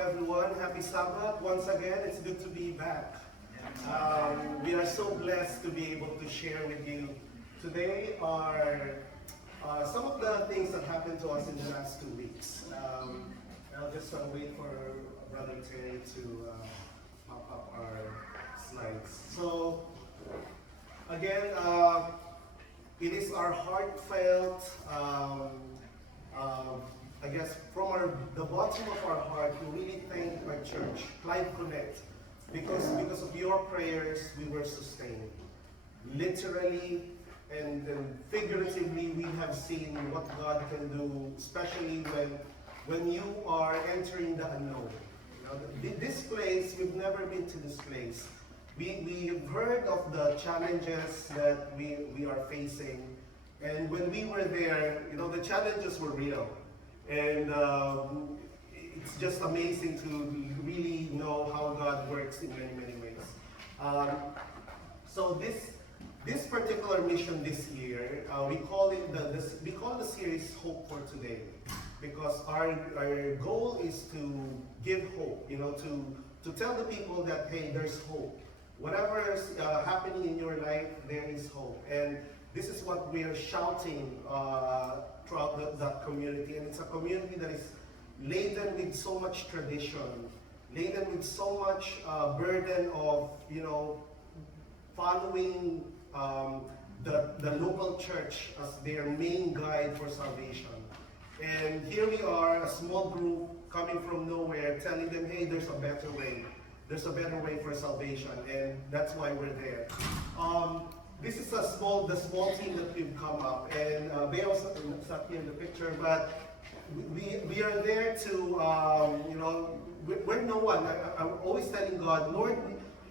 everyone. Happy Sabbath. Once again, it's good to be back. We are so blessed to be able to share with you. Today are some of the things that happened to us in the last 2 weeks. I'll just wait for Brother Terry to pop up our slides. So, again, it is our heartfelt, I guess from the bottom of our heart, we really thank our church, Clive Connect, because of your prayers, we were sustained. Literally and figuratively, we have seen what God can do, especially when you are entering the unknown. You know, this place, we've never been to this place. We've heard of the challenges that we are facing, and when we were there, the challenges were real. And it's just amazing to really know how God works in many, many ways. So this particular mission this year, we call the series Hope for Today, because our goal is to give hope. To tell the people that, hey, there's hope. Whatever is happening in your life, there is hope. And this is what we are shouting throughout that community. And it's a community that is laden with so much tradition, laden with so much burden of, following the local church as their main guide for salvation. And here we are, a small group coming from nowhere, telling them, hey, there's a better way. There's a better way for salvation, and that's why we're there. This is the small team that we've come up, and Beo is not here in the picture, but we are there to, we're no one. I'm always telling God, Lord,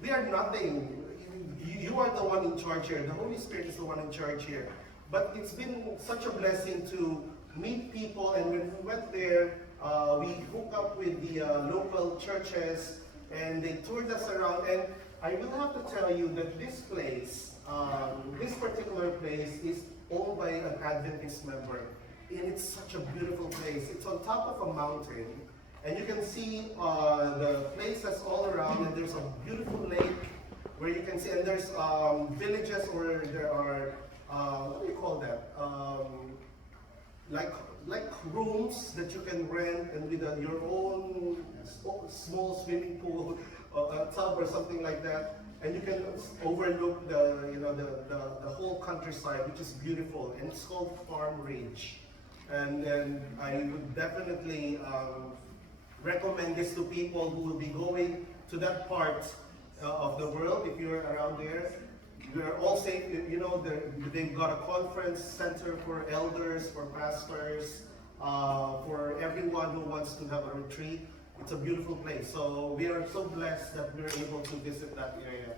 we are nothing. You are the one in charge here. The Holy Spirit is the one in charge here. But it's been such a blessing to meet people, and when we went there, we hooked up with the local churches, and they toured us around. And I will have to tell you that this place, this particular place, is owned by an Adventist member. And it's such a beautiful place. It's on top of a mountain. And you can see the places all around, and there's a beautiful lake where you can see, and there's villages where there are, what do you call that? Like rooms that you can rent, and with your own small swimming pool, a tub or something like that, and you can overlook the whole countryside, which is beautiful, and it's called Farm Ridge. And then I would definitely recommend this to people who will be going to that part of the world. If you're around there, we're all safe. They've got a conference center for elders, for pastors, for everyone who wants to have a retreat. It's a beautiful place. So we are so blessed that we're able to visit that area.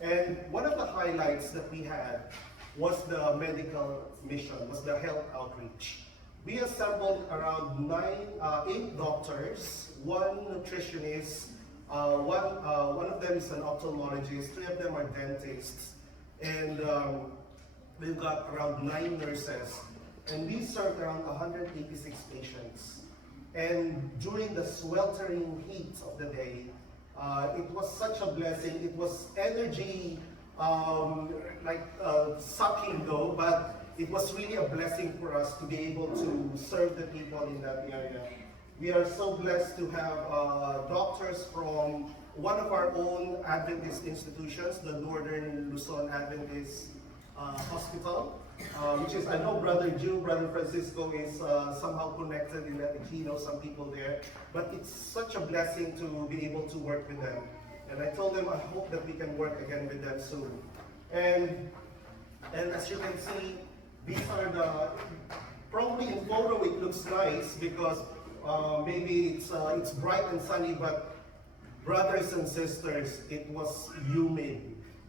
And one of the highlights that we had was the medical mission, was the health outreach. We assembled around 8 doctors, 1 nutritionist, one of them is an ophthalmologist, 3 of them are dentists, and we've got around 9 nurses, and we served around 186 patients. And during the sweltering heat of the day, it was such a blessing. It was energy, sucking though, but it was really a blessing for us to be able to serve the people in that area. We are so blessed to have doctors from one of our own Adventist institutions, the Northern Luzon Adventist Hospital, which is, I know Brother June, Brother Francisco is somehow connected in that he knows some people there, but it's such a blessing to be able to work with them. And I told them I hope that we can work again with them soon. And as you can see, these are probably in photo it looks nice because maybe it's bright and sunny, but brothers and sisters, it was humid.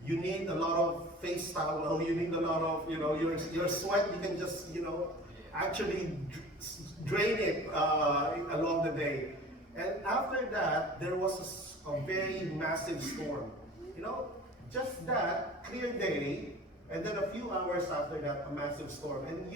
You need a lot of face towel, you need a lot of, your sweat, you can just, actually drain it along the day. And after that, there was a very massive storm. Just that, clear day, and then a few hours after that, a massive storm. And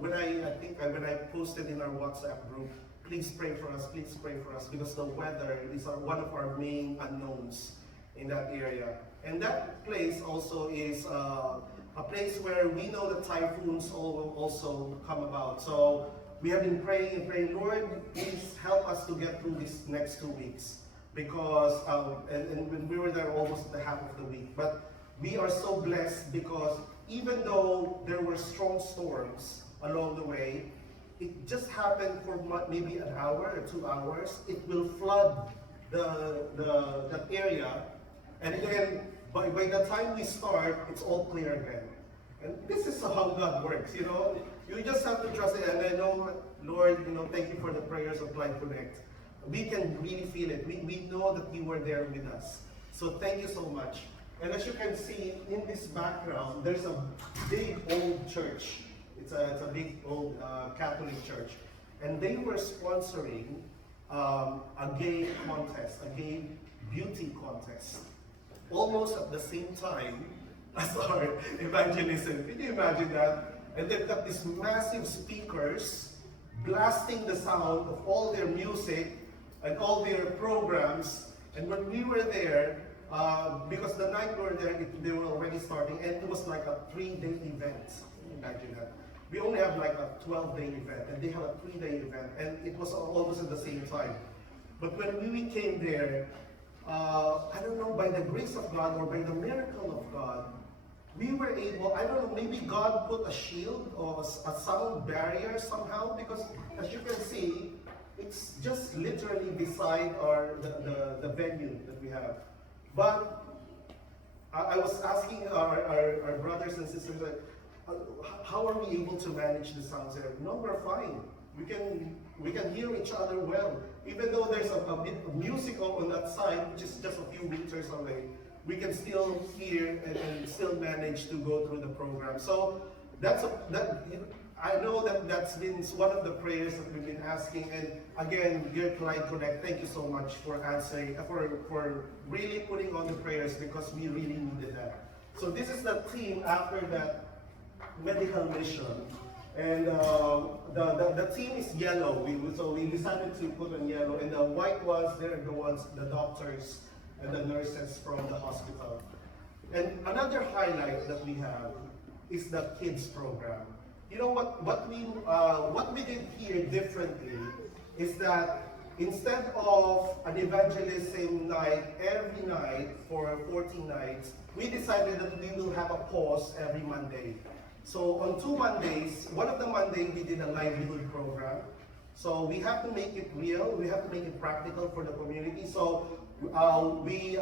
when I posted in our WhatsApp group, please pray for us, please pray for us, because the weather is one of our main unknowns in that area. And that place also is a place where we know that typhoons will also come about. So we have been praying and praying, Lord, please help us to get through these next 2 weeks. Because, and when we were there almost the half of the week, but we are so blessed because even though there were strong storms along the way, it just happened for maybe an hour or 2 hours. It will flood that area, and then by the time we start, it's all clear again. And this is how God works, you know. You just have to trust it. And I know, Lord, you know, thank you for the prayers of Life Connect. We can really feel it. We know that you were there with us. So thank you so much. And as you can see in this background, there's a big old church. It's a big old Catholic church. And they were sponsoring a gay contest, a gay beauty contest. Almost at the same time as our evangelism. Can you imagine that? And they've got these massive speakers blasting the sound of all their music and all their programs. And when we were there, because the night we were there, they were already starting, and it was like a 3-day event. Imagine that. We only have like a 12-day event, and they have a 3-day event, and it was almost at the same time. But when we came there, I don't know, by the grace of God or by the miracle of God, we were able, I don't know, maybe God put a shield or a sound barrier somehow, because as you can see, it's just literally beside the venue that we have. But I was asking our brothers and sisters, like, how are we able to manage the sounds there? No, we're fine. We can hear each other well. Even though there's a bit of music on that side, which is just a few meters away, we can still hear and still manage to go through the program. So I know that's been one of the prayers that we've been asking. And again, dear Life Connect, thank you so much for answering, for really putting on the prayers, because we really needed that. So this is the team after that medical mission. And the team is yellow, so we decided to put on yellow, and the white ones, they're the doctors and the nurses from the hospital. And another highlight that we have is the kids program. You know what we did here differently is that instead of an evangelism night every night for 14 nights, we decided that we will have a pause every Monday. So on 2 Mondays, one of the Mondays we did a livelihood program. So we have to make it real, we have to make it practical for the community. So we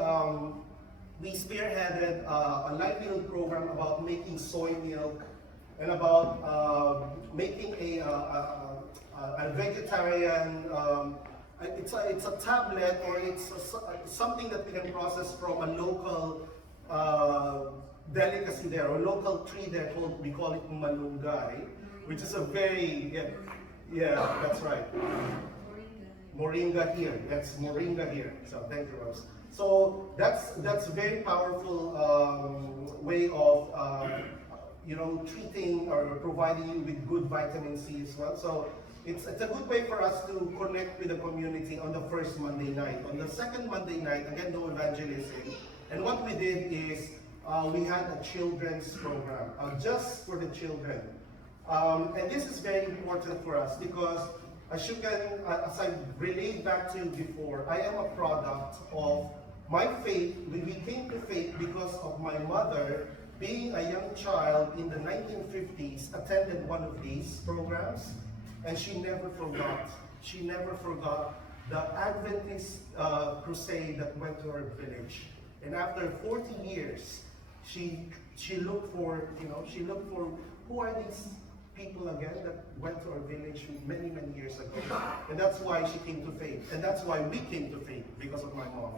spearheaded a livelihood program about making soy milk and about making a vegetarian, it's a tablet, or it's something that we can process from a local delicacy there, or local tree there called, we call it malunggay, which is a very, yeah, that's right. Moringa here, that's moringa here. So thank you, Rose. So that's very powerful way of treating or providing you with good vitamin C as well. So it's a good way for us to connect with the community on the first Monday night. On the second Monday night, again, no evangelism. And what we did is we had a children's program just for the children. And this is very important for us because, as I relayed back to you before, I am a product of my faith. We came to faith because of my mother, being a young child in the 1950s, attended one of these programs, and she never forgot. She never forgot the Adventist crusade that went to her village. And after 40 years, she looked for, who are these people again that went to our village many, many years ago. And that's why she came to faith. And that's why we came to faith, because of my mom.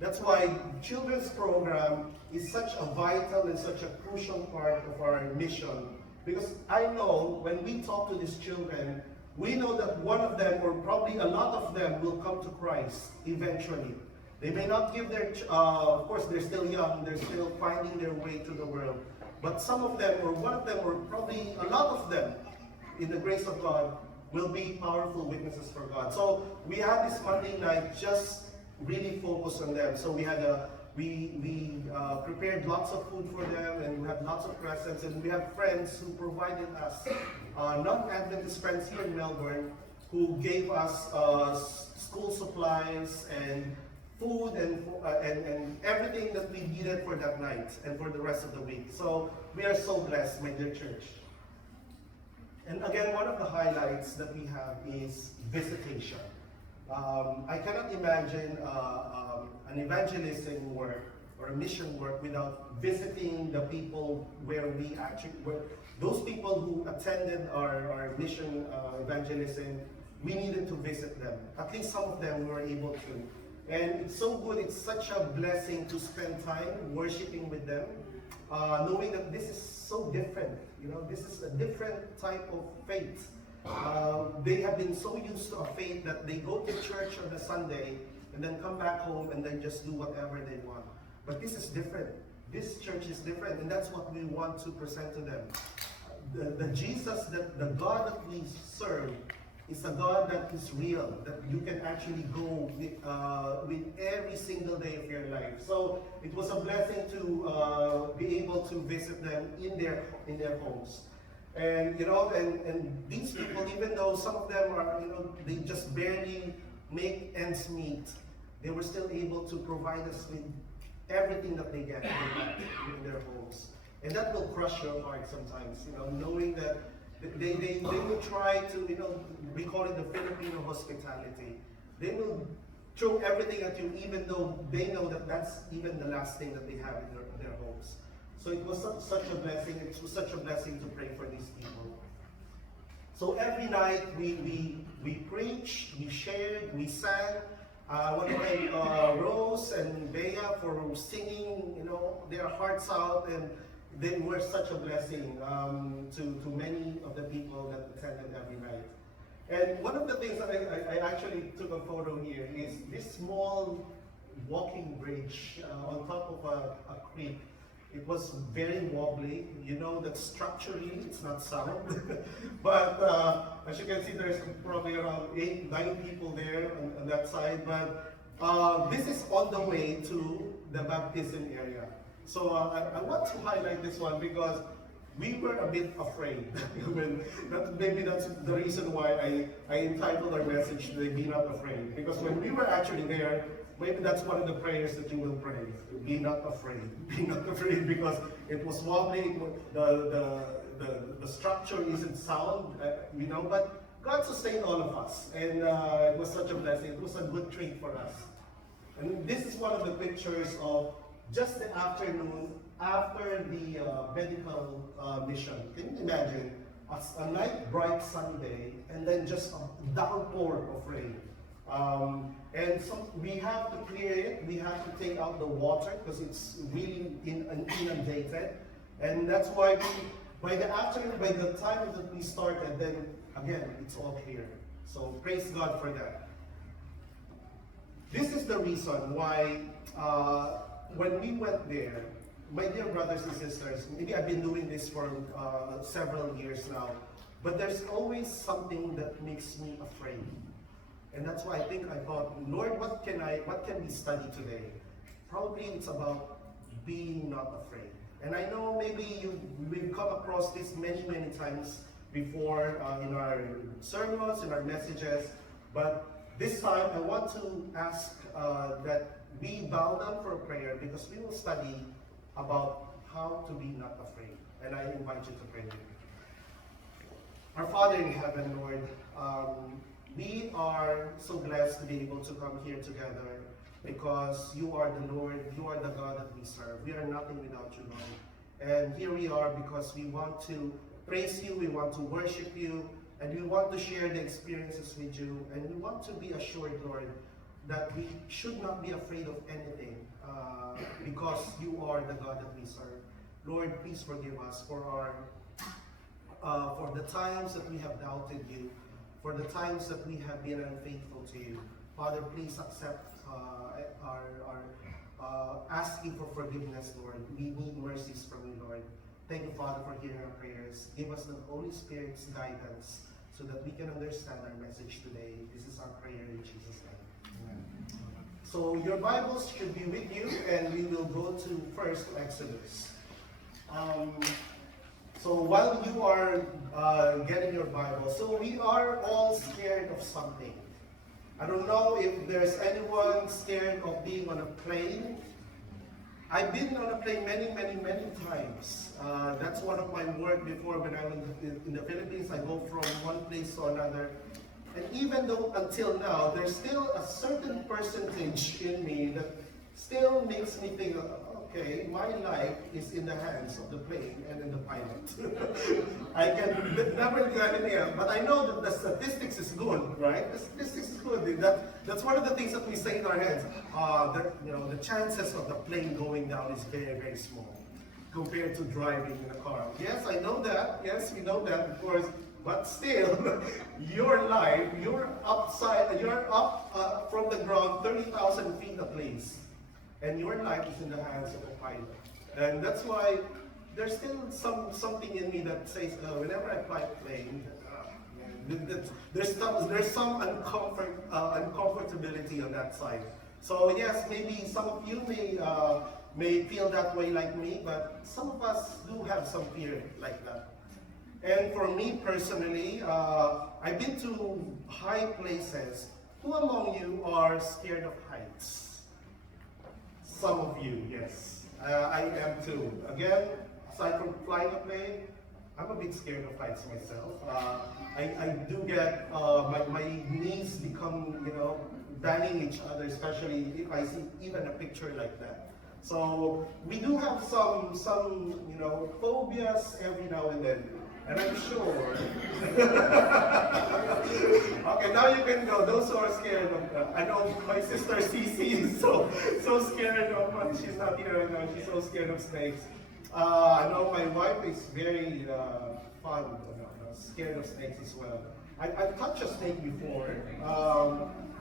That's why children's program is such a vital and such a crucial part of our mission. Because I know when we talk to these children, we know that one of them, or probably a lot of them, will come to Christ eventually. They may not give their, of course they're still young, they're still finding their way to the world. But some of them, or one of them, or probably a lot of them, in the grace of God, will be powerful witnesses for God. So we had this Monday night just really focus on them. So we had we prepared lots of food for them, and we had lots of presents, and we have friends who provided us, non-Adventist friends here in Melbourne, who gave us school supplies and food and everything that we needed for that night and for the rest of the week. So we are so blessed, my dear church. And again, one of the highlights that we have is visitation. I cannot imagine an evangelism work or a mission work without visiting the people where those people who attended our mission evangelism, we needed to visit them. At least some of them we were able to. And it's so good, it's such a blessing to spend time worshiping with them, knowing that this is so different. This is a different type of faith. They have been so used to a faith that they go to church on a Sunday and then come back home and then just do whatever they want. But this is different. This church is different, and that's what we want to present to them. The Jesus, the God that we serve, is a God that is real, that you can actually go with every single day of your life. So it was a blessing to be able to visit them in their homes. And and these people, even though some of them are, they just barely make ends meet, they were still able to provide us with everything that they get in their homes. And that will crush your heart sometimes, knowing that they will try to, we call it the Filipino hospitality. They will throw everything at you, even though they know that that's even the last thing that they have in their homes. So it was such a blessing. It was such a blessing to pray for these people. So every night we preached, we shared, we sang. I want to thank Rose and Bea for singing, their hearts out, and they were such a blessing to many of the people that attended every night. And one of the things that I actually took a photo here is this small walking bridge on top of a creek. It was very wobbly. That structurally it's not sound. But as you can see, there's probably around 8-9 people there on that side. But this is on the way to the baptism area. So I want to highlight this one because we were a bit afraid. Maybe that's the reason why I entitled our message today, Be Not Afraid. Because when we were actually there, maybe that's one of the prayers that you will pray. Be not afraid. Be not afraid, because it was wobbly. The structure isn't sound, but God sustained all of us. And it was such a blessing. It was a good treat for us. And this is one of the pictures of just the afternoon after the medical mission. Can you imagine a night bright Sunday and then just a downpour of rain? And so we have to clear it. We have to take out the water because it's really inundated. And that's why by the afternoon, by the time that we started, then again, it's all clear. So praise God for that. This is the reason why when we went there, my dear brothers and sisters, maybe I've been doing this for several years now, but there's always something that makes me afraid. And that's why I thought, Lord, what can we study today? Probably it's about being not afraid. And I know maybe we've come across this many times before in our sermons, in our messages, but this time I want to ask that we bow down for a prayer, because we will study about how to be not afraid. And I invite you to pray with me. Our Father in heaven, Lord, we are so blessed to be able to come here together because you are the Lord, you are the God that we serve. We are nothing without you, Lord. And here we are because we want to praise you, we want to worship you, and we want to share the experiences with you. And we want to be assured, Lord, that we should not be afraid of anything because you are the God that we serve. Lord, please forgive us for the times that we have doubted you, for the times that we have been unfaithful to you. Father, please accept our asking for forgiveness, Lord. We need mercies from you, Lord. Thank you, Father, for hearing our prayers. Give us the Holy Spirit's guidance so that we can understand our message today. This is our prayer in Jesus' name. So your Bibles should be with you, and we will go to first Exodus. So while you are getting your Bible, so we are all scared of something. I don't know if there's anyone scared of being on a plane. I've been on a plane many times. That's one of my work before when I was in the Philippines. I go from one place to another. And even though until now, there's still a certain percentage in me that still makes me think, okay, my life is in the hands of the plane and in the pilot. I can never do anything else, but I know that the statistics is good, right? The statistics is good. That's one of the things that we say in our heads. The chances of the plane going down is very small compared to driving in a car. Yes, I know that. Yes, we know that, of course. But still, your life, you're up from the ground 30,000 feet at least. And your life is in the hands of a pilot. And that's why there's still something in me that says, whenever I fly a plane, there's some uncomfortability on that side. So yes, maybe some of you may feel that way like me, but some of us do have some fear like that. And for me personally, I've been to high places. Who among you are scared of heights? Some of you, yes. I am too. Again, aside from flying a plane, I'm a bit scared of heights myself. I do get, my knees become, banging each other, especially if I see even a picture like that. So we do have some phobias every now and then. And I'm sure. Okay, now you can go. Those who are scared of, I know my sister Cece is so scared of, she's not here right now, she's so scared of snakes. I know my wife is very scared of snakes as well. I've touched a snake before,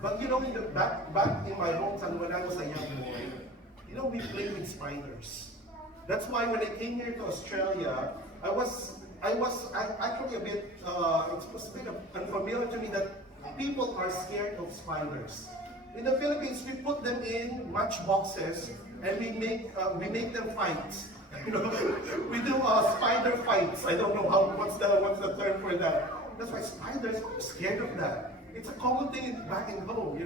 but in the back in my hometown when I was a young boy, we played with spiders. That's why when I came here to Australia, I was actually a bit, it was a bit unfamiliar to me that people are scared of spiders. In the Philippines, we put them in matchboxes and we make them fight. We do spider fights. I don't know what's the term for that. That's why spiders, I'm scared of that. It's a common thing back in home,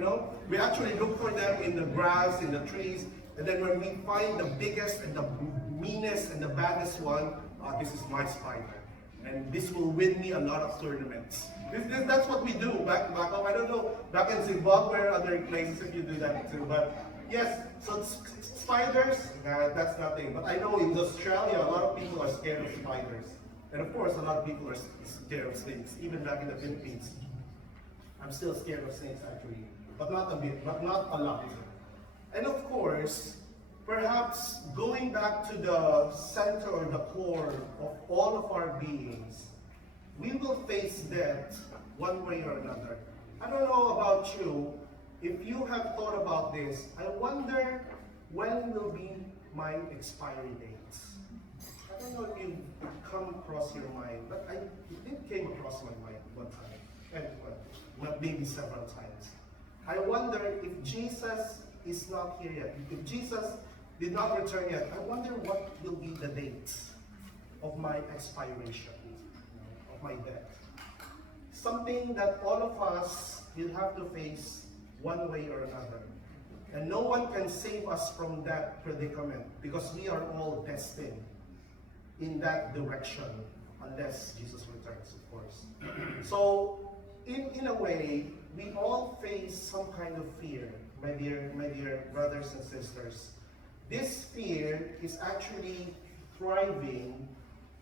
We actually look for them in the grass, in the trees, and then when we find the biggest and the meanest and the baddest one, this is my spider. And this will win me a lot of tournaments. That's what we do back home. I don't know, back in Zimbabwe or other places if you do that too. But yes, so spiders, that's nothing. But I know in Australia, a lot of people are scared of spiders. And of course, a lot of people are scared of snakes, even back in the Philippines. I'm still scared of snakes actually, but not a bit, but not a lot. And of course, perhaps going back to the center or the core of all of our beings, we will face death one way or another. I don't know about you, if you have thought about this, I wonder when will be my expiry dates. I don't know if you come across your mind, but it came across my mind one time, and maybe several times. I wonder if Jesus is not here yet, if Jesus did not return yet, I wonder what will be the dates of my expiration, of my death. Something that all of us will have to face one way or another. And no one can save us from that predicament because we are all destined in that direction unless Jesus returns, of course. So, in a way, we all face some kind of fear, my dear brothers and sisters. This fear is actually thriving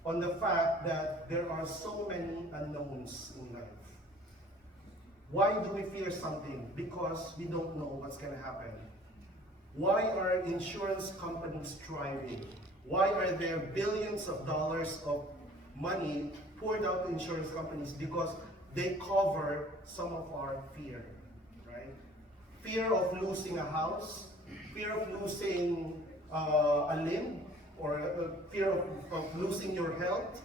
on the fact that there are so many unknowns in life. Why do we fear something? Because we don't know what's going to happen. Why are insurance companies thriving? Why are there billions of dollars of money poured out to insurance companies? Because they cover some of our fear, right? Fear of losing a house, fear of losing a limb, or fear of losing your health.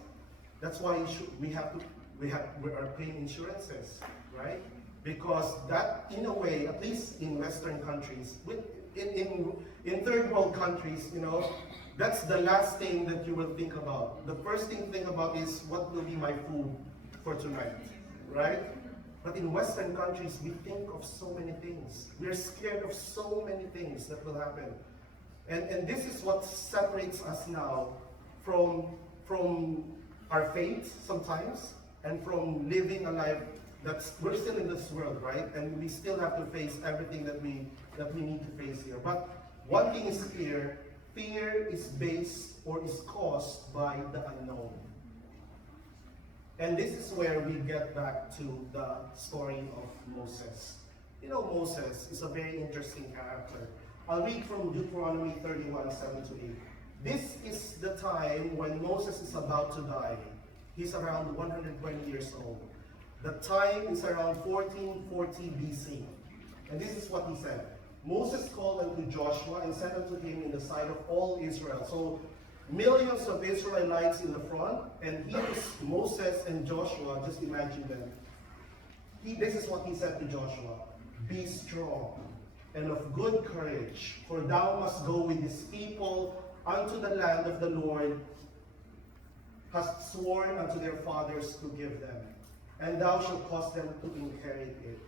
That's why we have to we are paying insurances, right? Because that, in a way, at least in Western countries, in third world countries, that's the last thing that you will think about. The first thing to think about is what will be my food for tonight, right? But in Western countries, we think of so many things. We're scared of so many things that will happen. And this is what separates us now from our faith sometimes, and from living a life we're still in this world, right? And we still have to face everything that we need to face here. But one thing is clear, fear is based or is caused by the unknown. And this is where we get back to the story of Moses. Moses is a very interesting character. I'll read from Deuteronomy 31, 7 to 8. This is the time when Moses is about to die. He's around 120 years old. The time is around 1440 BC. And this is what he said. Moses called unto Joshua and said unto him in the sight of all Israel. So millions of Israelites in the front, and here's Moses and Joshua, just imagine them. This is what he said to Joshua. Be strong and of good courage, for thou must go with this people unto the land of the Lord hast sworn unto their fathers to give them. And thou shalt cause them to inherit it.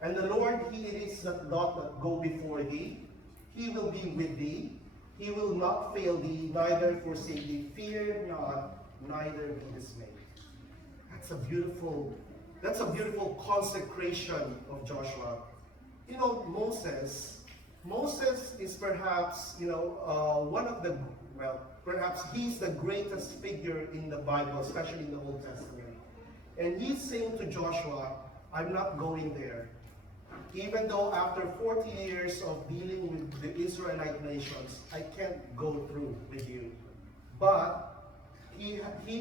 And the Lord, He it is that doth not go before thee. He will be with thee. He will not fail thee, neither forsake thee. Fear not, neither be dismayed. That's a beautiful consecration of Joshua. Moses is perhaps, perhaps he's the greatest figure in the Bible, especially in the Old Testament. And he's saying to Joshua, I'm not going there. Even though after 40 years of dealing with the Israelite nations, I can't go through with you. But he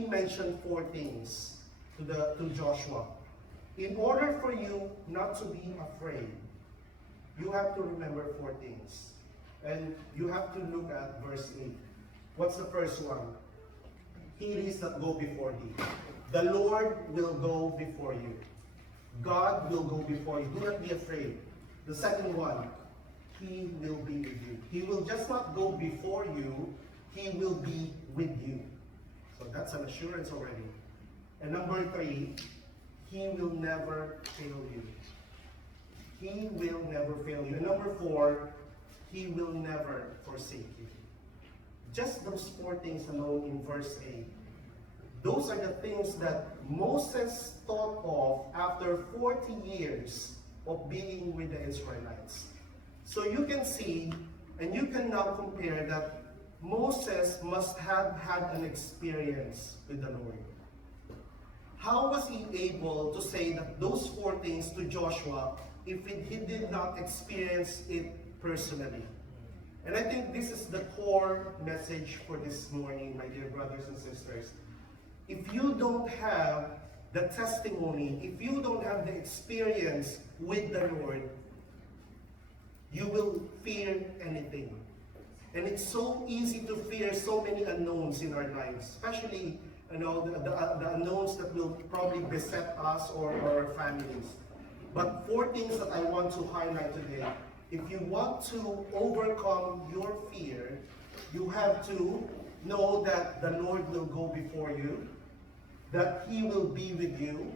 mentioned 4 things to Joshua. In order for you not to be afraid, you have to remember 4 things. And you have to look at verse 8. What's the first one? He it is that go before thee. The Lord will go before you. God will go before you. Do not be afraid. The second one, He will be with you. He will just not go before you, He will be with you. So that's an assurance already. And number 3, He will never fail you. He will never fail you. And number 4, He will never forsake you. Just those 4 things alone in verse 8. Those are the things that Moses thought of after 40 years of being with the Israelites. So you can see, and you can now compare that Moses must have had an experience with the Lord. How was he able to say that those 4 things to Joshua if he did not experience it personally? And I think this is the core message for this morning, my dear brothers and sisters. If you don't have the testimony, if you don't have the experience with the Lord, you will fear anything. And it's so easy to fear so many unknowns in our lives, especially the unknowns that will probably beset us or our families. But 4 things that I want to highlight today. If you want to overcome your fear, you have to know that the Lord will go before you, that He will be with you,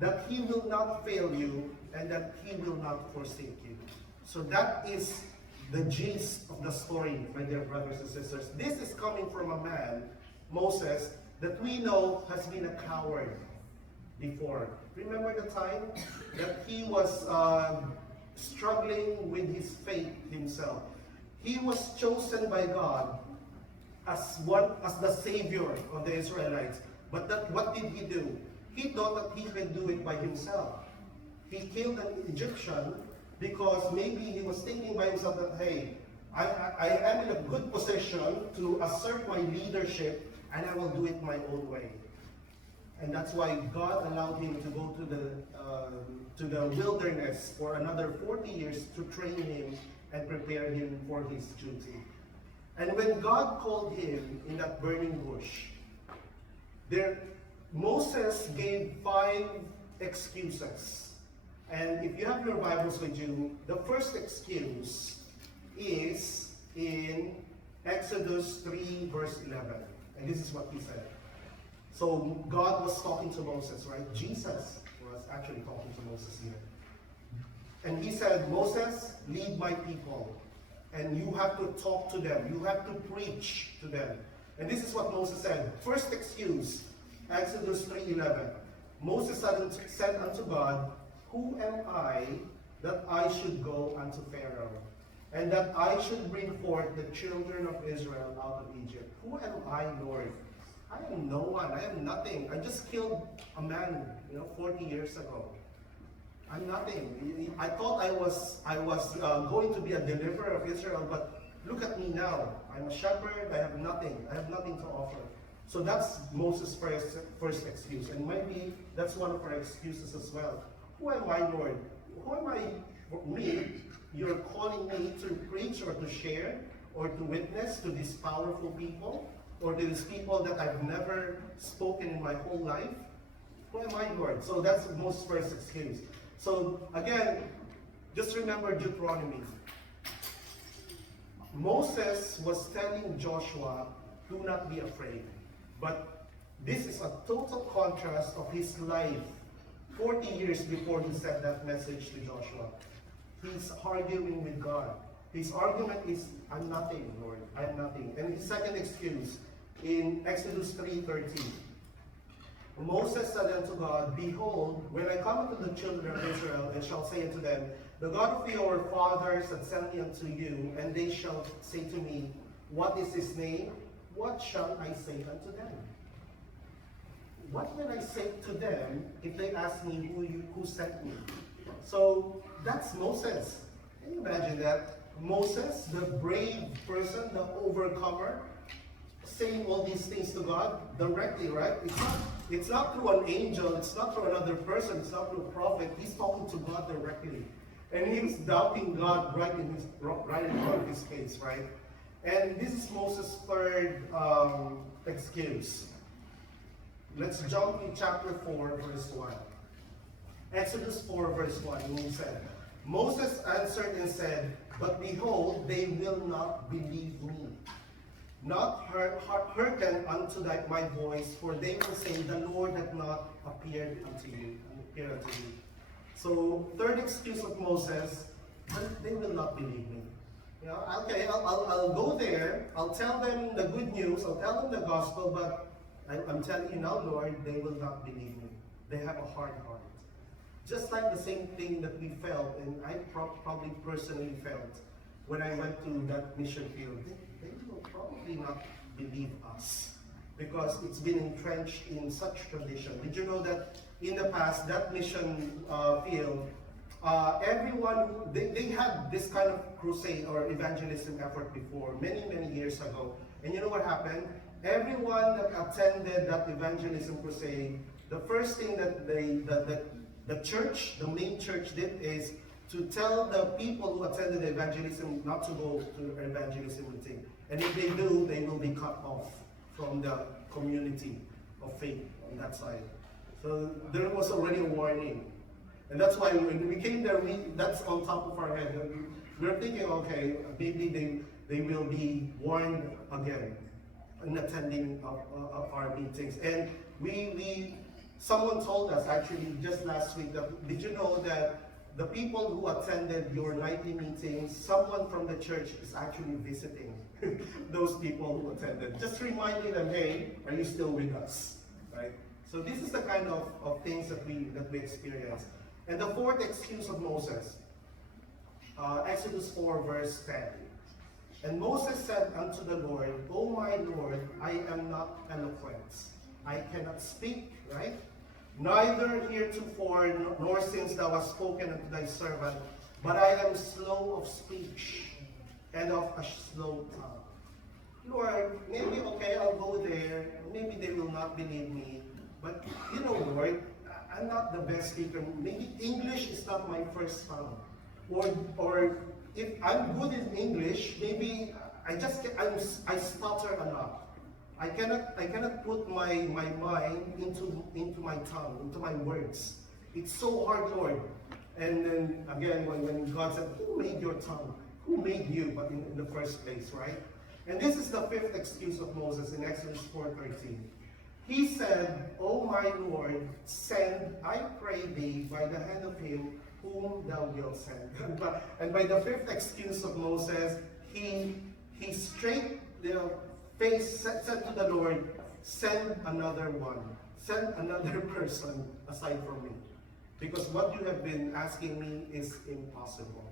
that He will not fail you, and that He will not forsake you. So that is the gist of the story, my dear brothers and sisters. This is coming from a man, Moses, that we know has been a coward before. Remember the time that he was struggling with his faith himself. He was chosen by God as the savior of the Israelites. But what did he do? He thought that he could do it by himself. He killed an Egyptian because maybe he was thinking by himself that, hey, I am in a good position to assert my leadership and I will do it my own way. And that's why God allowed him to go to the wilderness for another 40 years to train him and prepare him for his duty. And when God called him in that burning bush, Moses gave 5 excuses. And if you have your Bibles with you, the first excuse is in Exodus 3 verse 11. And this is what he said. So God was talking to Moses, right? Jesus was actually talking to Moses here. And he said, Moses, lead my people. And you have to talk to them. You have to preach to them. And this is what Moses said. First excuse, Exodus 3:11. Moses said unto God, who am I that I should go unto Pharaoh, and that I should bring forth the children of Israel out of Egypt? Who am I, Lord? I am no one. I am nothing. I just killed a man, 40 years ago. I'm nothing. I thought I was going to be a deliverer of Israel, but look at me now. I'm a shepherd. I have nothing. I have nothing to offer. So that's Moses' first excuse, and maybe that's one of our excuses as well. Who am I, Lord? Who am I? Me? You're calling me to preach or to share or to witness to these powerful people, or to these people that I've never spoken in my whole life? Who am I, Lord? So that's Moses' first excuse. So again, just remember Deuteronomy. Moses was telling Joshua, do not be afraid. But this is a total contrast of his life 40 years before he said that message to Joshua. He's arguing with God. His argument is, I'm nothing, Lord. I am nothing. And his second excuse, in Exodus 3:13, Moses said unto God, behold, when I come unto the children of Israel, and shall say unto them, the God of your fathers hath sent me unto you, and they shall say to me, what is his name? What shall I say unto them? What will I say to them if they ask me who sent me? So that's Moses. Can you imagine that? Moses, the brave person, the overcomer, saying all these things to God directly, right? It's not through an angel, it's not through another person, it's not through a prophet. He's talking to God directly. And he was doubting God right in front of his face, right? And this is Moses' third excuse. Let's jump in chapter 4, verse 1. Exodus 4, verse 1, and he said, Moses answered and said, but behold, they will not believe me, not hearken unto my voice, for they will say, the Lord hath not appeared unto you. So, third excuse of Moses, they will not believe me. Okay, I'll go there, I'll tell them the good news, I'll tell them the gospel, but I'm telling you now, Lord, they will not believe me. They have a hard heart. Just like the same thing that we felt, and I probably personally felt, when I went to that mission field. They will probably not believe us, because it's been entrenched in such tradition. Did you know that in the past, that mission field, everyone, they had this kind of crusade or evangelism effort before, many, many years ago. And you know what happened? Everyone that attended that evangelism crusade, the first thing that the church, the main church did is to tell the people who attended the evangelism not to go to the evangelism meeting. And if they do, they will be cut off from the community of faith on that side. So there was already a warning. And that's why when we came there, that's on top of our head. We're thinking, okay, maybe they will be warned again in attending of our meetings. And someone told us actually just last week that, did you know that the people who attended your nightly meetings, someone from the church is actually visiting those people who attended, just reminding them, hey, are you still with us, right? So this is the kind of things that we experience. And the fourth excuse of Moses, Exodus 4 verse 10. And Moses said unto the Lord, O my Lord, I am not eloquent. I cannot speak, right? Neither heretofore nor since thou hast spoken unto thy servant, but I am slow of speech and of a slow tongue. Lord, maybe, okay, I'll go there. Maybe they will not believe me. But, Lord, I'm not the best speaker. Maybe English is not my first tongue. Or if I'm good in English, maybe I stutter a lot. I cannot put my mind into my tongue, into my words. It's so hard, Lord. And then again, when God said, who made your tongue? Who made you, but in the first place, right? And this is the fifth excuse of Moses in Exodus 4:13. He said, O my Lord, send, I pray thee, by the hand of him whom thou wilt send. And by the fifth excuse of Moses, he straight face said to the Lord, send another one, send another person aside from me. Because what you have been asking me is impossible.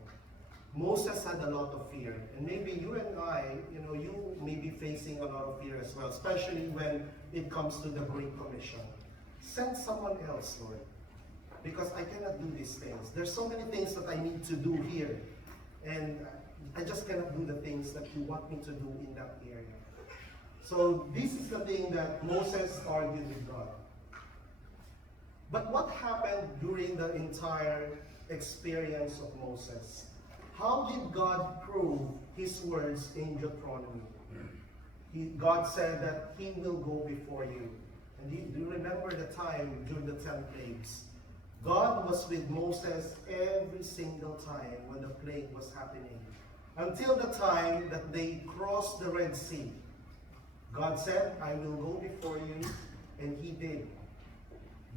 Moses had a lot of fear, and maybe you and I, you may be facing a lot of fear as well, especially when it comes to the Great Commission. Send someone else, Lord, because I cannot do these things. There's so many things that I need to do here, and I just cannot do the things that you want me to do in that area. So this is the thing that Moses argued with God. But what happened during the entire experience of Moses? How did God prove his words in Deuteronomy? God said that he will go before you. And do you remember the time during the 10 plagues? God was with Moses every single time when the plague was happening. Until the time that they crossed the Red Sea. God said, I will go before you, and he did.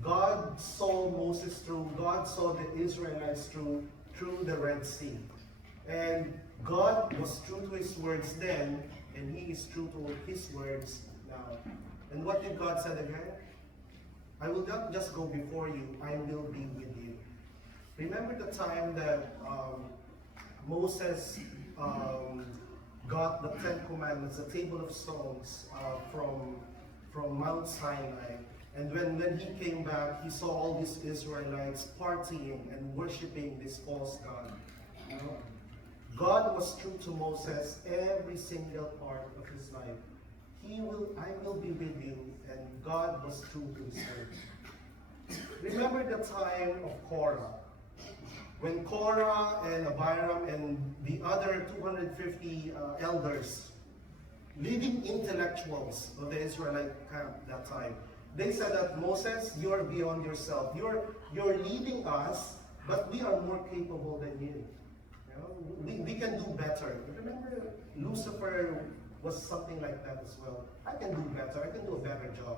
God saw Moses through, God saw the Israelites through the Red Sea. And God was true to his words then, and he is true to his words now. And what did God say again? I will not just go before you, I will be with you. Remember the time that Moses got the 10 Commandments, the table of stones from Mount Sinai. And when he came back, he saw all these Israelites partying and worshiping this false god. God was true to Moses every single part of his life. I will be with you, and God was true to his word. Remember the time of Korah. When Korah and Abiram and the other 250 elders, leading intellectuals of the Israelite camp that time, they said that, Moses, you are beyond yourself. You're leading us, but we are more capable than you. We can do better. Remember, Lucifer was something like that as well. I can do better. I can do a better job.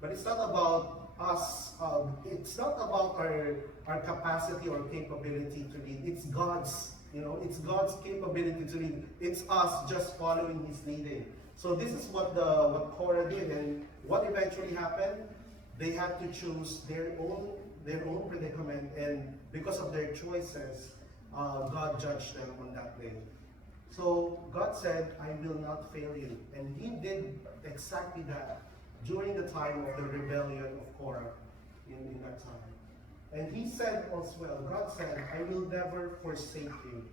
But it's not about us. It's not about our capacity or capability to lead. It's God's. It's God's capability to lead. It's us just following his leading. So this is what Korah did, and what eventually happened. They had to choose their own predicament, and because of their choices, God judged them on that day. So God said, I will not fail you. And he did exactly that during the time of the rebellion of Korah in that time. And he said as well, God said, I will never forsake you.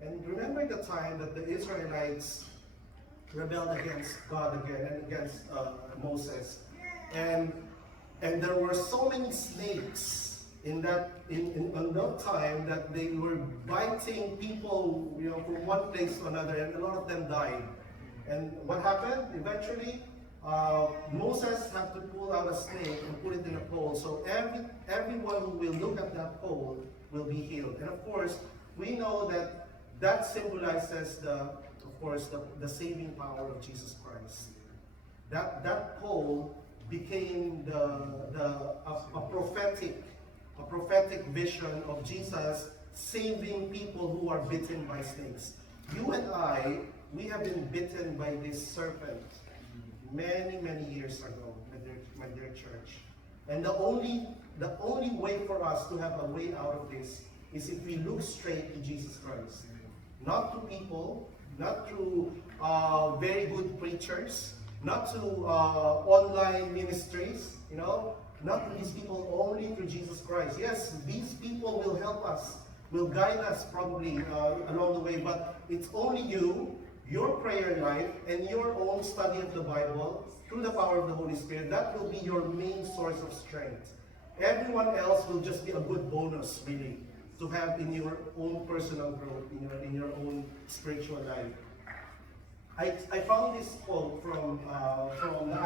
And remember the time that the Israelites rebelled against God again and against Moses. And there were so many snakes in that time that they were biting people, from one place to another, and a lot of them died. And what happened? Eventually, Moses had to pull out a snake and put it in a pole. So everyone who will look at that pole will be healed. And of course, we know that symbolizes the saving power of Jesus Christ. That pole became a prophetic vision of Jesus saving people who are bitten by snakes. You and I, we have been bitten by this serpent many, many years ago, my dear church. And the only way for us to have a way out of this is if we look straight to Jesus Christ. Not to people, not through very good preachers, not to online ministries, not to these people, only through Jesus Christ. Yes, these people will help us, will guide us probably along the way, but it's only you, your prayer life, and your own study of the Bible through the power of the Holy Spirit. That will be your main source of strength. Everyone else will just be a good bonus, really, to have in your own personal growth, in your own spiritual life. I found this quote from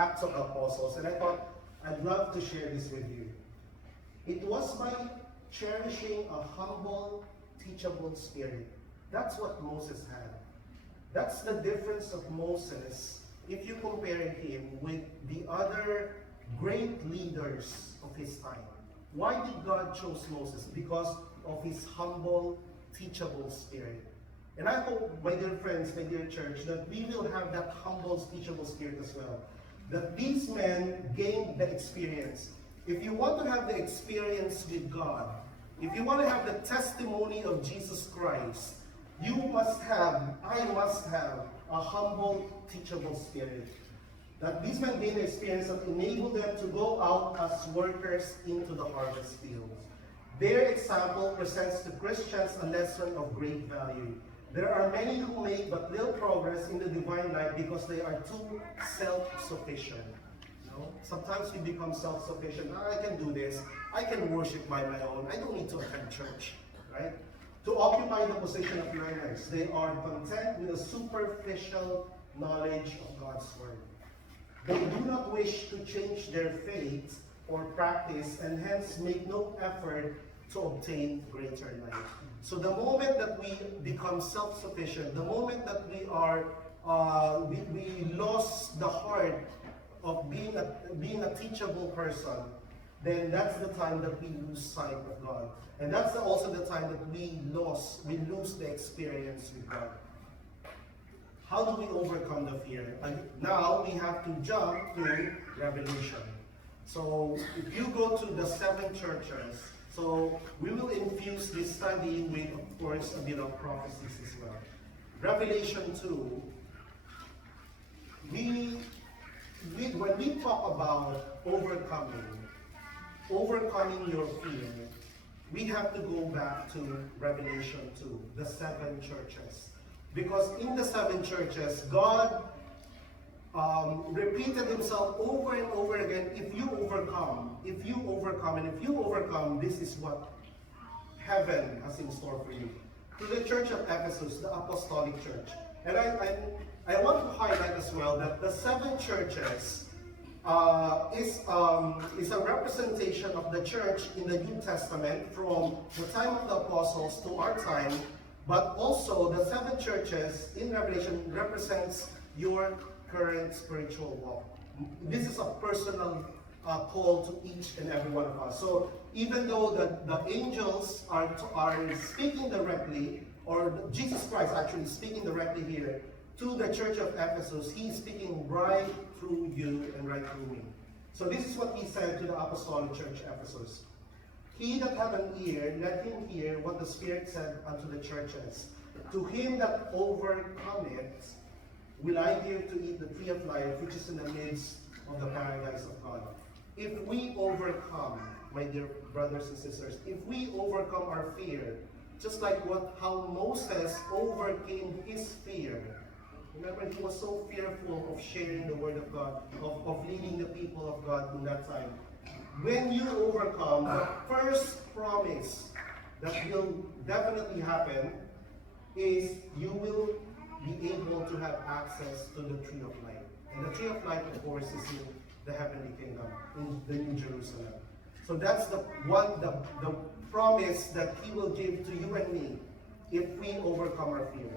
Acts of the Apostles, and I thought I'd love to share this with you. It was by cherishing a humble, teachable spirit. That's what Moses had. That's the difference of Moses if you compare him with the other great leaders of his time. Why did God choose Moses? Because of his humble, teachable spirit. And I hope, my dear friends, my dear church, that we will have that humble, teachable spirit as well. That these men gained the experience. If you want to have the experience with God, if you want to have the testimony of Jesus Christ, you must have, I must have, a humble, teachable spirit. That these men gained the experience that enabled them to go out as workers into the harvest field. Their example presents to Christians a lesson of great value. There are many who make but little progress in the divine life because they are too self-sufficient. Sometimes we become self-sufficient. I can do this. I can worship by my own. I don't need to attend church, right? To occupy the position of learners, they are content with a superficial knowledge of God's word. They do not wish to change their faith or practice, and hence make no effort to obtain greater life. So the moment that we become self-sufficient, the moment that we are, we lost the heart of being a teachable person, then that's the time that we lose sight of God. And that's also the time that we lose the experience with God. How do we overcome the fear? And now we have to jump to Revelation. So if you go to the 7 churches, so we will infuse this study with, of course, a bit of prophecies as well. Revelation 2, when we talk about overcoming your fear, we have to go back to Revelation 2, the 7 churches. Because in the 7 churches, God repeated himself over and over again, if you overcome, this is what heaven has in store for you. To the church of Ephesus, the apostolic church. And I want to highlight as well that the 7 churches is a representation of the church in the New Testament from the time of the apostles to our time, but also the 7 churches in Revelation represents your current spiritual walk. This is a personal call to each and every one of us. So even though the angels are speaking directly, or Jesus Christ actually speaking directly here to the church of Ephesus, he's speaking right through you and right through me. So this is what he said to the apostolic church Ephesus. He that hath an ear, let him hear what the Spirit said unto the churches. To him that overcometh, will I give to eat the tree of life, which is in the midst of the paradise of God. If we overcome, my dear brothers and sisters, if we overcome our fear, just like how Moses overcame his fear. Remember, he was so fearful of sharing the word of God, of leading the people of God in that time. When you overcome, the first promise that will definitely happen is you will be able to have access to the tree of life. And the tree of life, of course, is in the heavenly kingdom, in the New Jerusalem. So that's the promise that he will give to you and me if we overcome our fear.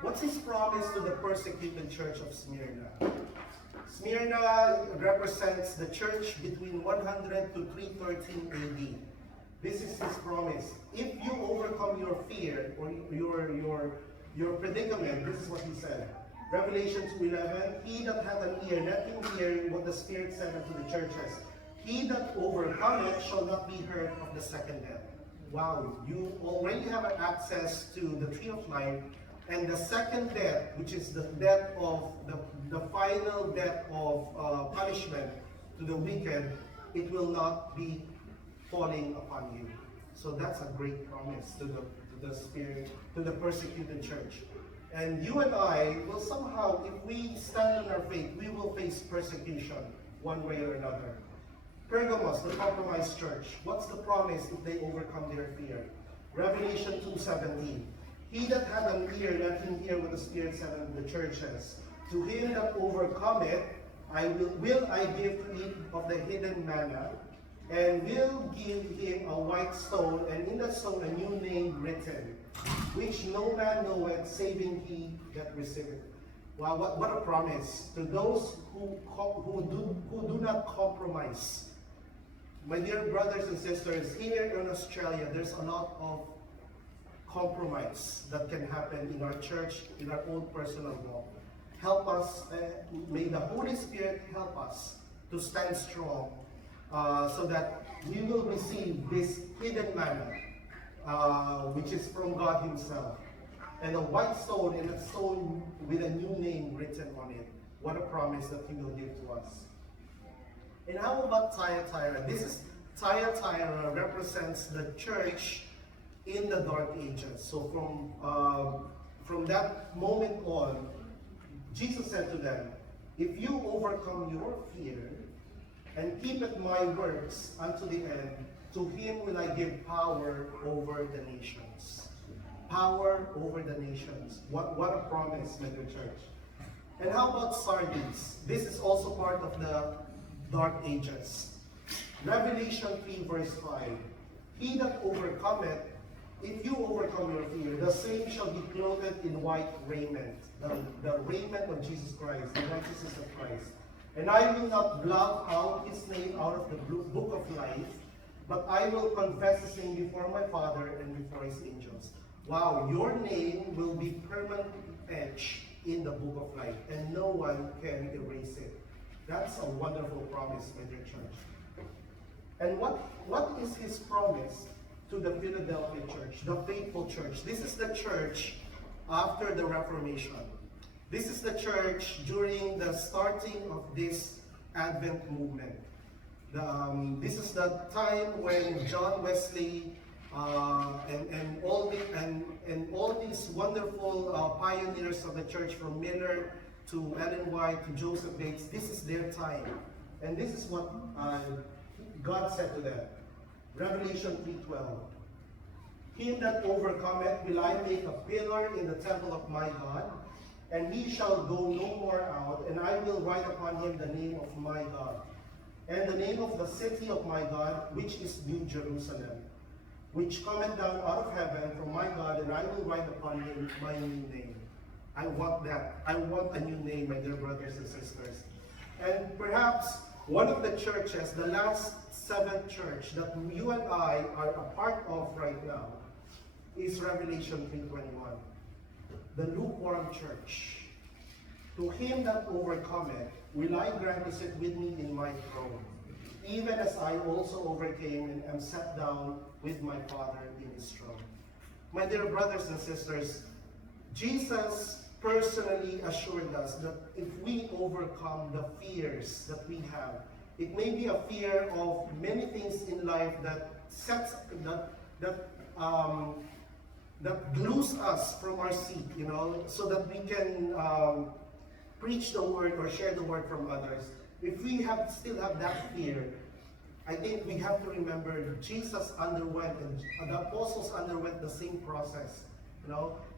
What's his promise to the persecuted church of Smyrna? Smyrna represents the church between 100 to 313 AD. This is his promise. If you overcome your fear or your predicament, this is what he said. Revelation 2:11, he that hath an ear, let him hear what the Spirit said unto the churches. He that overcometh shall not be hurt of the second death. Wow, you already have access to the tree of life, and the second death, which is the death of the final death of punishment to the wicked, it will not be falling upon you. So that's a great promise to the Spirit, to the persecuted church. And you and I will somehow, if we stand on our faith, we will face persecution one way or another. Pergamos, the compromised church, what's the promise if they overcome their fear? Revelation 2:17. He that hath an ear, let him hear what the Spirit said unto the churches. To him that overcometh, will I give to eat of the hidden manna, and will give him a white stone, and in that stone a new name written, which no man knoweth, saving he that receiveth. Wow, what a promise to those who do not compromise. My dear brothers and sisters, here in Australia, there's a lot of compromise that can happen in our church, in our own personal walk. Help us, may the Holy Spirit help us to stand strong so that we will receive this hidden manna, which is from God Himself. And a white stone, and a stone with a new name written on it. What a promise that He will give to us. And how about Thyatira? This is Thyatira represents the church in the dark ages. So from that moment on, Jesus said to them, if you overcome your fear and keep at my works unto the end, to him will I give power over the nations. Power over the nations. What a promise, my dear church. And how about Sardis? This is also part of the dark ages. Revelation 3 verse 5. He that overcometh, if you overcome your fear, the same shall be clothed in white raiment. The raiment of Jesus Christ, the righteousness of Christ. And I will not blot out his name out of the book of life, but I will confess his name before my Father and before his angels. Wow, your name will be permanently etched in the book of life, and no one can erase it. That's a wonderful promise, my dear church. And what is his promise to the Philadelphia church, the faithful church? This is the church after the Reformation. This is the church during the starting of this Advent movement. This is the time when John Wesley and all these wonderful pioneers of the church, from Miller to Ellen White to Joseph Bates, this is their time. And this is what God said to them. Revelation 3:12. Him that overcometh will I make a pillar in the temple of my God, and he shall go no more out, and I will write upon him the name of my God, and the name of the city of my God, which is New Jerusalem, which cometh down out of heaven from my God, and I will write upon him my new name. I want that. I want a new name, my dear brothers and sisters. And perhaps one of the churches, the last seventh church that you and I are a part of right now, is Revelation 3:21. The lukewarm church. To him that overcometh will I grant to sit with me in my throne, even as I also overcame and am set down with my Father in his throne. My dear brothers and sisters, Jesus personally assured us that if we overcome the fears that we have, it may be a fear of many things in life that glues us from our seat, so that we can preach the word or share the word from others. If we still have that fear, I think we have to remember Jesus underwent, and the apostles underwent the same process.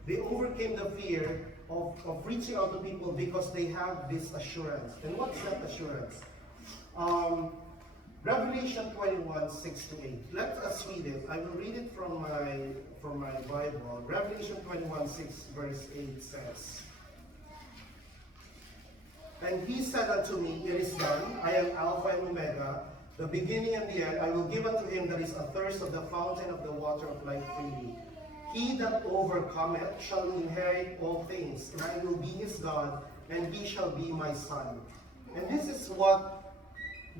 They overcame the fear of reaching out to people because they have this assurance. And what's that assurance? Revelation 21, 6-8. Let us read it. I will read it from my Bible. Revelation 21, 6, verse 8 says, And he said unto me, It is done. I am Alpha and Omega, the beginning and the end. I will give unto him that is athirst of the fountain of the water of life freely. He that overcometh shall inherit all things, and I will be his God, and he shall be my son. And this is what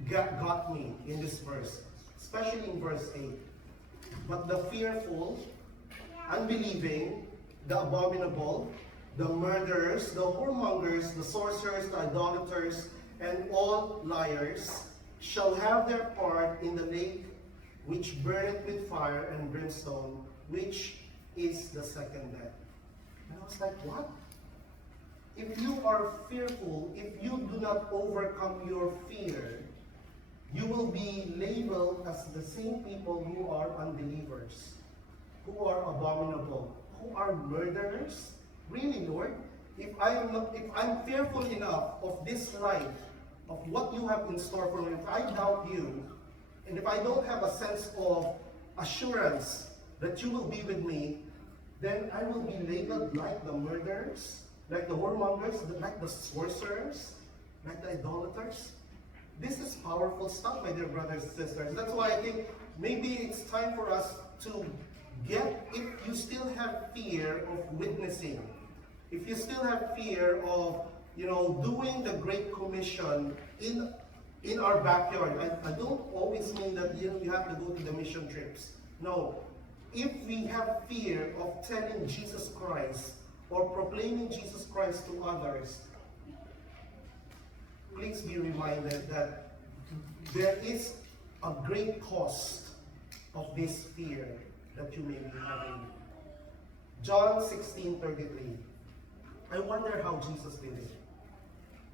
got me in this verse, especially in verse 8. But the fearful, unbelieving, the abominable, the murderers, the whoremongers, the sorcerers, the idolaters, and all liars shall have their part in the lake which burneth with fire and brimstone, which is the second death. And I was like, what? If you are fearful, if you do not overcome your fear, you will be labeled as the same people who are unbelievers, who are abominable, who are murderers. Really, Lord? if I'm fearful enough of this life, of what you have in store for me, if I doubt you, and if I don't have a sense of assurance that you will be with me, then I will be labeled like the murderers, like the whoremongers, like the sorcerers, like the idolaters. This is powerful stuff, my dear brothers and sisters. That's why I think maybe it's time for us to get, if you still have fear of witnessing, if you still have fear of, doing the Great Commission in our backyard. I don't always mean that you have to go to the mission trips. No. If we have fear of telling Jesus Christ or proclaiming Jesus Christ to others, please be reminded that there is a great cost of this fear that you may be having. John 16:33. I wonder how Jesus did it.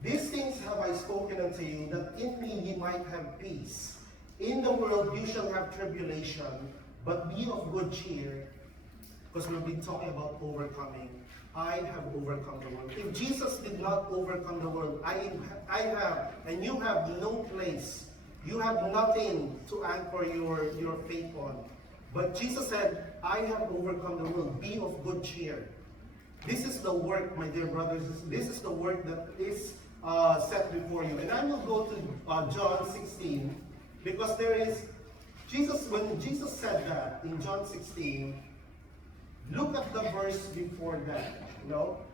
These things have I spoken unto you, that in me ye might have peace. In the world you shall have tribulation, but be of good cheer, because we've been talking about overcoming. I have overcome the world. If Jesus did not overcome the world, I have, and you have no place. You have nothing to anchor your faith on. But Jesus said, I have overcome the world. Be of good cheer. This is the work, my dear brothers. This is the work that is set before you. And I will go to John 16, because there is, when Jesus said that in John 16, look at the verse before that,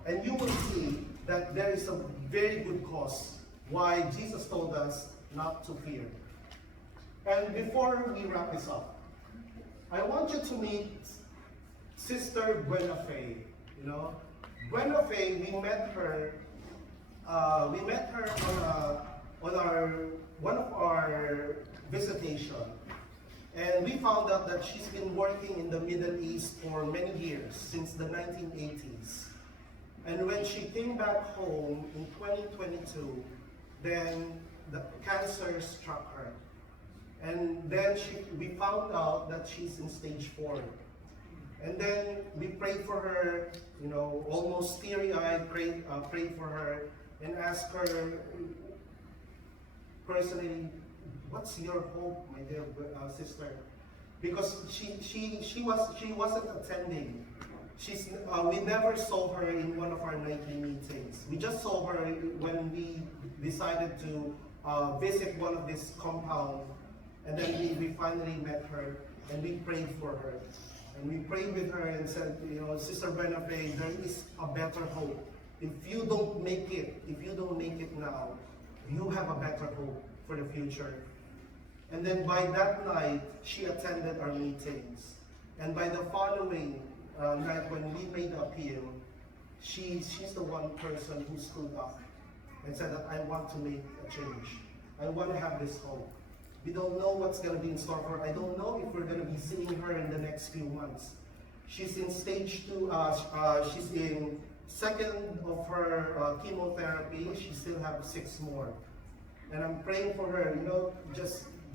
and you will see that there is a very good cause why Jesus told us not to fear. And before we wrap this up, I want you to meet Sister Buena Fe. Buena Fe, we met her on one of our visitation, and we found out that she's been working in the Middle East for many years, since the 1980s. And when she came back home in 2022, then the cancer struck her. And then we found out that she's in stage 4. And then we prayed for her, almost teary-eyed, prayed for her, and asked her personally, what's your hope, my dear sister? Because she wasn't attending. We never saw her in one of our nightly meetings. We just saw her when we decided to visit one of these compounds, and then we finally met her, and we prayed for her. And we prayed with her and said, Sister Buena Fe, there is a better hope. If you don't make it now, you have a better hope for the future. And then by that night, she attended our meetings. And by the following night, when we made the appeal, she's the one person who stood up and said that I want to make a change. I want to have this hope. We don't know what's going to be in store for her. I don't know if we're going to be seeing her in the next few months. She's in stage 2. She's in second of her chemotherapy. She still has 6 more. And I'm praying for her.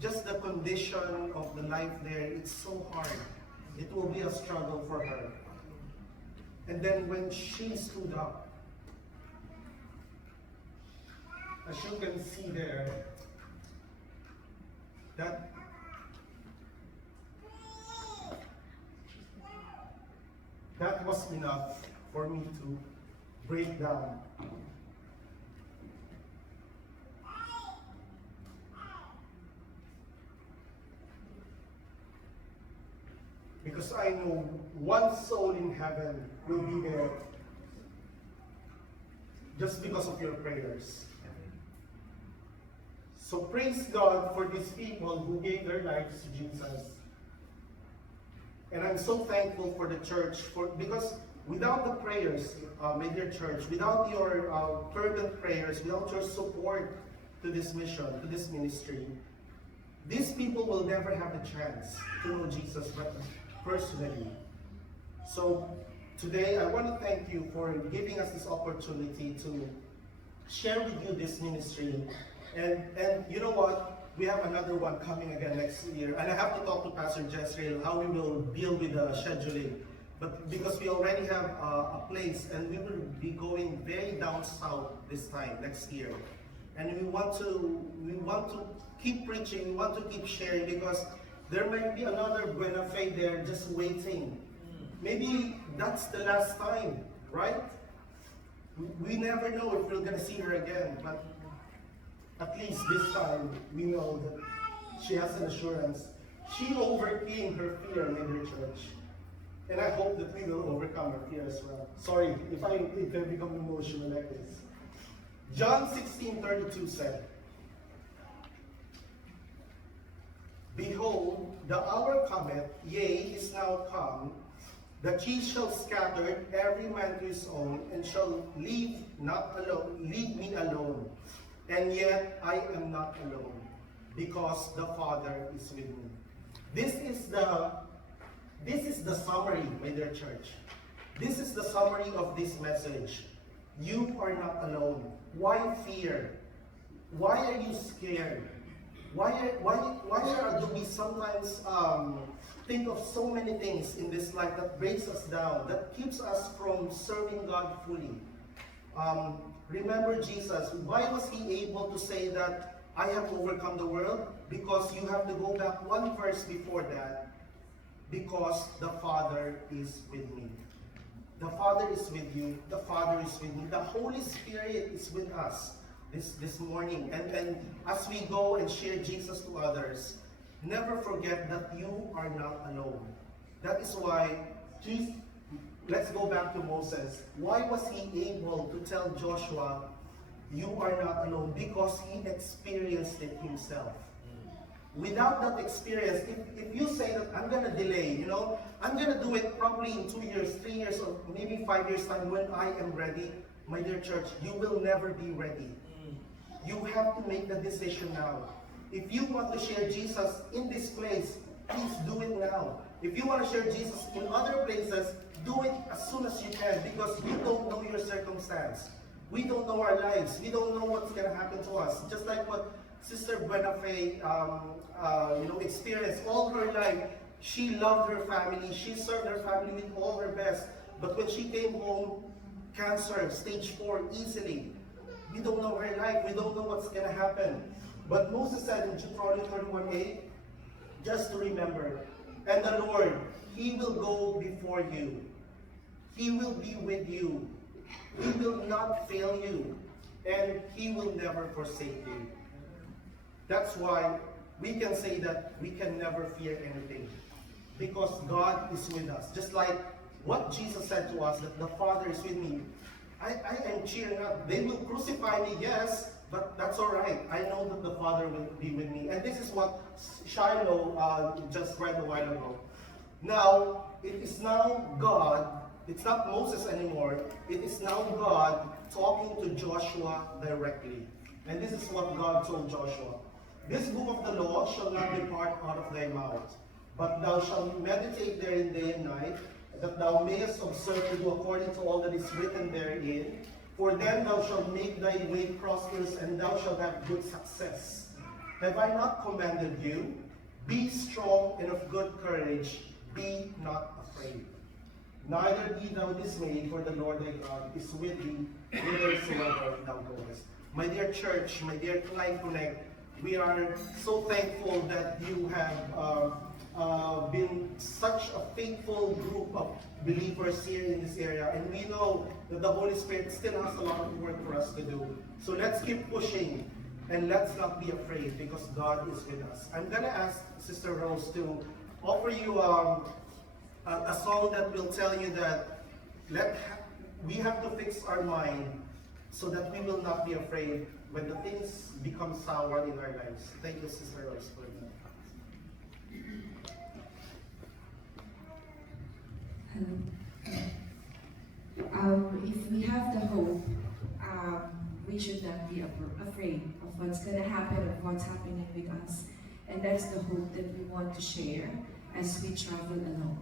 Just the condition of the life there, it's so hard. It will be a struggle for her. And then when she stood up, as you can see there, that was enough for me to break down. Because I know one soul in heaven will be there just because of your prayers. So praise God for these people who gave their lives to Jesus. And I'm so thankful for the church, because without the prayers, my dear church, without your fervent prayers, without your support to this mission, to this ministry, these people will never have the chance to know Jesus personally. So today, I want to thank you for giving us this opportunity to share with you this ministry. And you know what? We have another one coming again next year. And I have to talk to Pastor Jezreel how we will deal with the scheduling. But because we already have a place, and we will be going very down south this time next year, and we want to keep preaching, we want to keep sharing, because there might be another Buena Fe there just waiting. Maybe that's the last time, right? We never know if we're gonna see her again, but at least this time we know that she has an assurance. She overcame her fear in her church. And I hope that we will overcome our fear as well. Sorry if I become emotional like this. John 16:32 said, "Behold, the hour cometh, yea, is now come, that ye shall scatter every man to his own, and shall leave me alone. And yet I am not alone, because the Father is with me." This is the summary, my dear church. This is the summary of this message. You are not alone. Why fear? Why are you scared? Why do we sometimes think of so many things in this life that breaks us down, that keeps us from serving God fully? Remember Jesus. Why was he able to say that I have overcome the world? Because you have to go back one verse before that. Because the Father is with me. The Father is with you. The Father is with me. The Holy Spirit is with us this morning. And as we go and share Jesus to others, never forget that you are not alone. That is why, let's go back to Moses. Why was he able to tell Joshua, you are not alone? Because he experienced it himself. Without that experience, if you say that I'm going to delay, I'm going to do it probably in 2 years, 3 years, or maybe 5 years time when I am ready, my dear church, you will never be ready. You have to make the decision now. If you want to share Jesus in this place, please do it now. If you want to share Jesus in other places, do it as soon as you can, because we don't know your circumstance. We don't know our lives. We don't know what's going to happen to us. Just like what Sister Buena Fe experienced all her life. She loved her family. She served her family with all her best. But when she came home, cancer, stage 4, easily. We don't know her life. We don't know what's going to happen. But Moses said in Deuteronomy 31:8, just to remember, and the Lord, he will go before you. He will be with you. He will not fail you. And he will never forsake you. That's why we can say that we can never fear anything, because God is with us. Just like what Jesus said to us, that the Father is with me. I am cheering up. They will crucify me, yes, but that's all right. I know that the Father will be with me. And this is what Shiloh just read a while ago. Now, it is now God. It's not Moses anymore. It is now God talking to Joshua directly. And this is what God told Joshua. This book of the law shall not depart out of thy mouth, but thou shalt meditate therein day and night, that thou mayest observe to do according to all that is written therein. For then thou shalt make thy way prosperous, and thou shalt have good success. Have I not commanded you? Be strong and of good courage. Be not afraid. Neither be thou dismayed, for the Lord thy God is with thee whithersoever thou goest. My dear church, my dear Life Connect, we are so thankful that you have been such a faithful group of believers here in this area, and we know that the Holy Spirit still has a lot of work for us to do. So let's keep pushing, and let's not be afraid, because God is with us. I'm going to ask Sister Rose to offer you a song that will tell you that we have to fix our mind so that we will not be afraid when the things become sour in our lives. Thank you, Sister Rose, for that. If we have the hope, we should not be afraid of what's going to happen, of what's happening with us. And that's the hope that we want to share as we travel along.